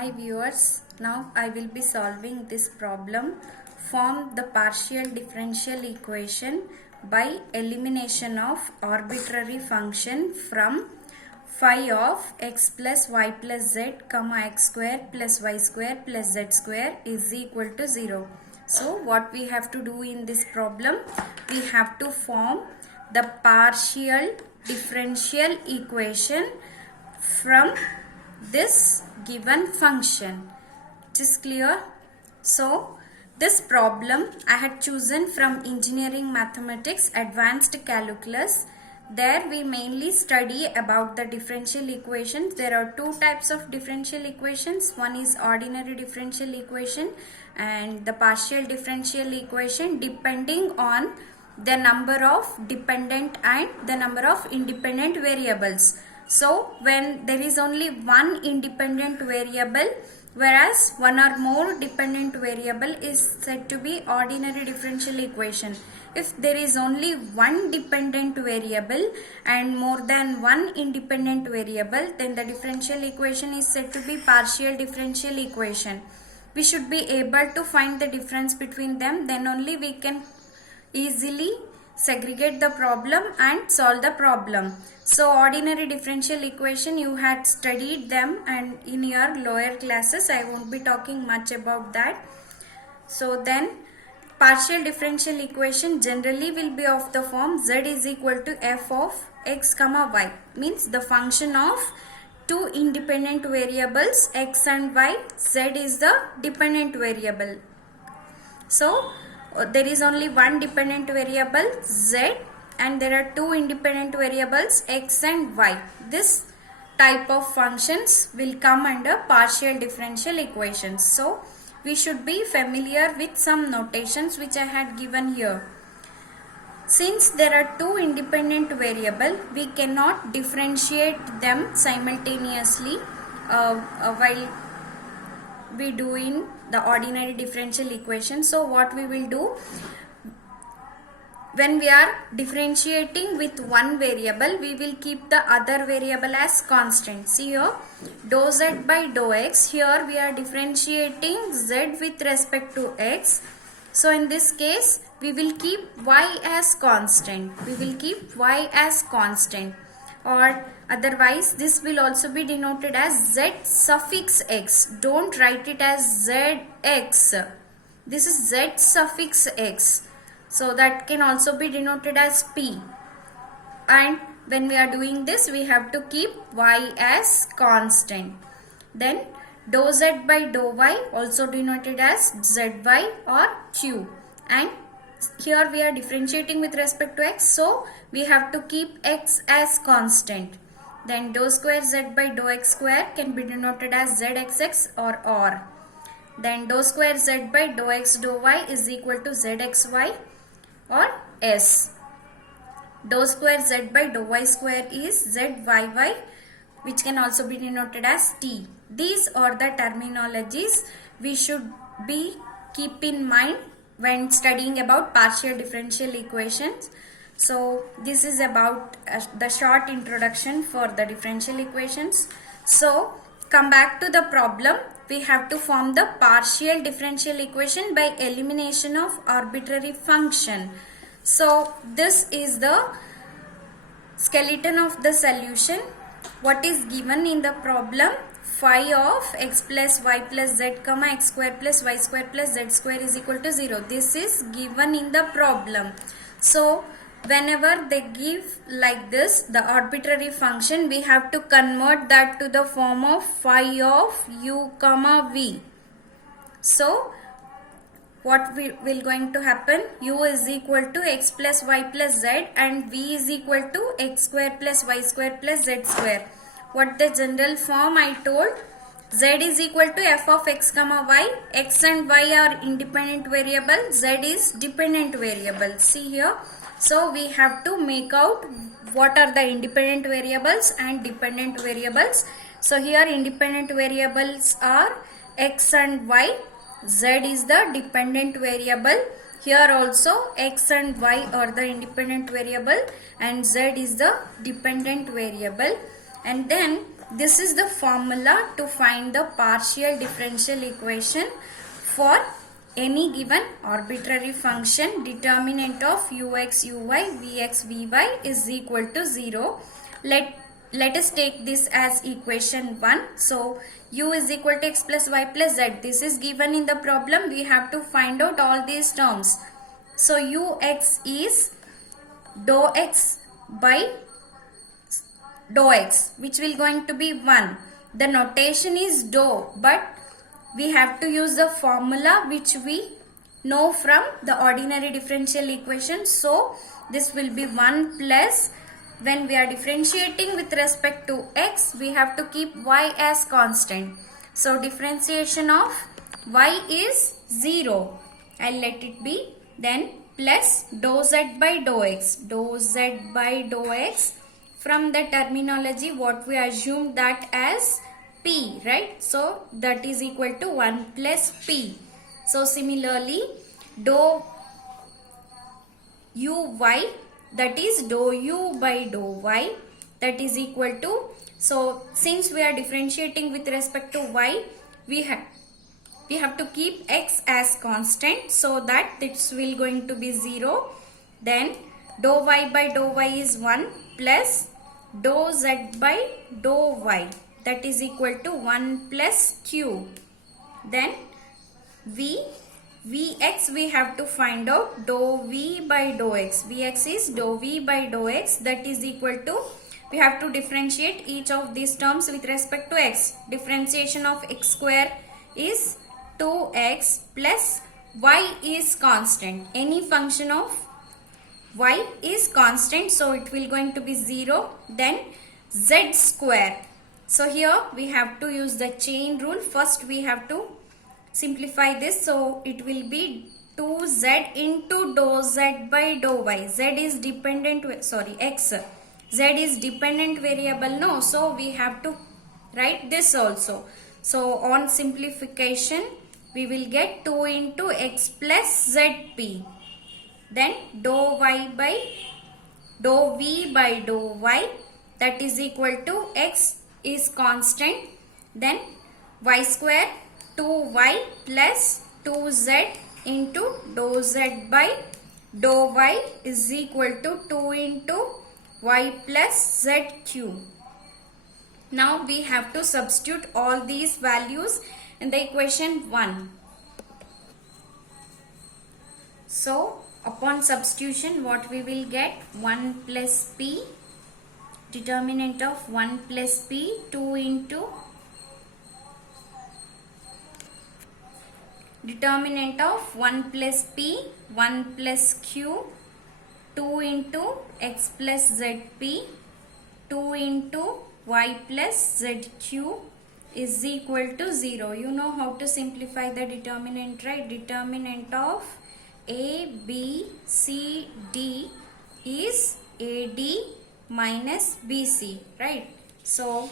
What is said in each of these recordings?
Hi viewers, now I will be solving this problem. Form the partial differential equation by elimination of arbitrary function from phi of x plus y plus z comma x square plus y square plus z square is equal to 0. So what we have to do in this problem? We have to form the partial differential equation from this given function. It is clear? So this problem I had chosen from Engineering Mathematics Advanced Calculus. There we mainly study about the differential equations. There are two types of differential equations. One is ordinary differential equation and the partial differential equation, depending on the number of dependent and the number of independent variables. So when there is only one independent variable, whereas one or more dependent variable is said to be ordinary differential equation. If there is only one dependent variable and more than one independent variable, then the differential equation is said to be partial differential equation. We should be able to find the difference between them, then only we can easily segregate the problem and solve the problem. So ordinary differential equation, you had studied them and in your lower classes. I won't be talking much about that. So then partial differential equation generally will be of the form z is equal to f of x comma y, means the function of two independent variables x and y. Z is the dependent variable. So there is only one dependent variable z and there are two independent variables x and y. This type of functions will come under partial differential equations. So we should be familiar with some notations which I had given here. Since there are two independent variables, we cannot differentiate them simultaneously while we do in the ordinary differential equation. So what we will do, when we are differentiating with one variable, we will keep the other variable as constant. See here, dou z by dou x. Here we are differentiating z with respect to x. So in this case, we will keep y as constant. We will keep y as constant. Or otherwise this will also be denoted as z suffix x. Don't write it as zx. This is z suffix x. So that can also be denoted as p. And when we are doing this, we have to keep y as constant. Then dou z by dou y also denoted as zy or q. And here we are differentiating with respect to x, so we have to keep x as constant. Then dou square z by dou x square can be denoted as zxx or. Then dou square z by dou x dou y is equal to zxy or s. Dou square z by dou y square is zyy, which can also be denoted as t. These are the terminologies we should be keep in mind when studying about partial differential equations. So this is about the short introduction for the differential equations. So come back to the problem. We have to form the partial differential equation by elimination of arbitrary function. So this is the skeleton of the solution. What is given in the problem? Phi of x plus y plus z comma x square plus y square plus z square is equal to 0. This is given in the problem. So whenever they give like this, the arbitrary function, we have to convert that to the form of phi of u comma v. So what will going to happen? U is equal to x plus y plus z and v is equal to x square plus y square plus z square. What the general form I told? Z is equal to f of x comma y. X and y are independent variable. Z is dependent variable. See here. So we have to make out what are the independent variables and dependent variables. So here independent variables are x and y. Z is the dependent variable. Here also x and y are the independent variable and z is the dependent variable. And then this is the formula to find the partial differential equation for any given arbitrary function. Determinant of ux, uy, vx, vy is equal to 0. Let us take this as equation 1. So u is equal to x plus y plus z. This is given in the problem. We have to find out all these terms. So ux is dou x by dou x, which will going to be 1. The notation is dou, but we have to use the formula which we know from the ordinary differential equation. So this will be 1 plus, when we are differentiating with respect to x, we have to keep y as constant. So differentiation of y is 0. I'll let it be. Then plus dou z by dou x. Dou z by dou x. From the terminology, what we assume that as p, right? So that is equal to 1 plus p. So similarly, dou uy, that is dou u by dou y, that is equal to, so since we are differentiating with respect to y, we have to keep x as constant, so that this will going to be 0. Then dou y by dou y is 1 plus dou z by dou y, that is equal to 1 plus q. Then vx we have to find out dou v by dou x. Vx is dou v by dou x, that is equal to, we have to differentiate each of these terms with respect to x. Differentiation of x square is 2x plus y is constant. Any function of y is constant, so it will going to be 0. Then z square. So here we have to use the chain rule. First we have to simplify this, so it will be 2z into dou z by dou y. Z is dependent, sorry, x. Z is dependent variable, no, so we have to write this also. So on simplification, we will get 2 into x plus zp. Then dou y by dou v by dou y, that is equal to, x is constant. Then y square 2y plus 2z into dou z by dou y is equal to 2 into y plus zq. Now we have to substitute all these values in the equation 1. So upon substitution, what we will get? 1 plus p, determinant of 1 plus p, 2 into determinant of 1 plus p, 1 plus q, 2 into x plus zp, 2 into y plus zq is equal to 0. You know how to simplify the determinant, right? Determinant of a, b, c, d is ad minus bc, right? So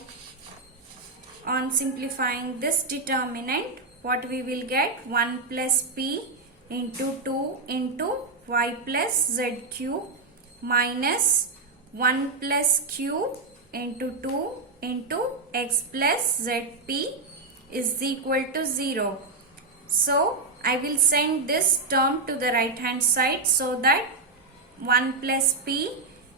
on simplifying this determinant, what we will get? 1 plus p into 2 into y plus zq minus 1 plus q into 2 into x plus zp is equal to 0. So I will send this term to the right hand side, so that 1 plus p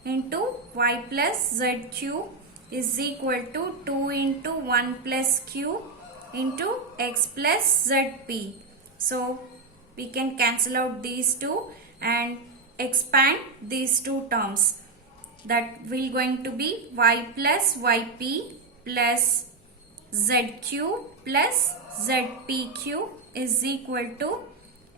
into y plus zq is equal to 2 into 1 plus q into x plus zp. So we can cancel out these two and expand these two terms. That will going to be y plus yp plus zq plus zpq is equal to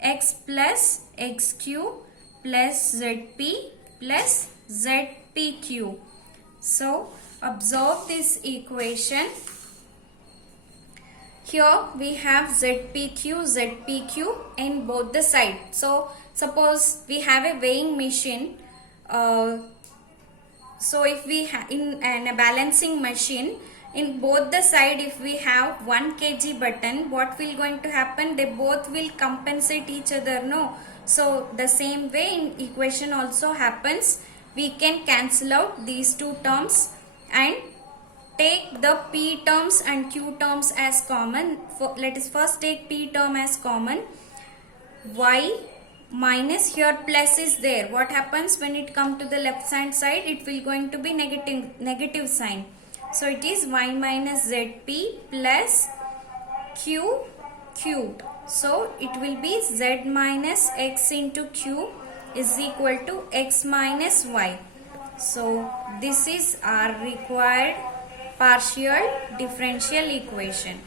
x plus xq plus zp plus zpq. So observe this equation. Here we have zpq in both the sides. So suppose we have a weighing machine. So if we in a balancing machine, in both the side, if we have 1 kg button, what will going to happen? They both will compensate each other, no? So the same way in equation also happens. We can cancel out these two terms and take the p terms and q terms as common. Let us first take p term as common. Y minus, here plus is there. What happens when it come to the left hand side? It will going to be negative sign. So it is y minus zp plus q cubed. So it will be z minus x into q is equal to x minus y. So this is our required partial differential equation.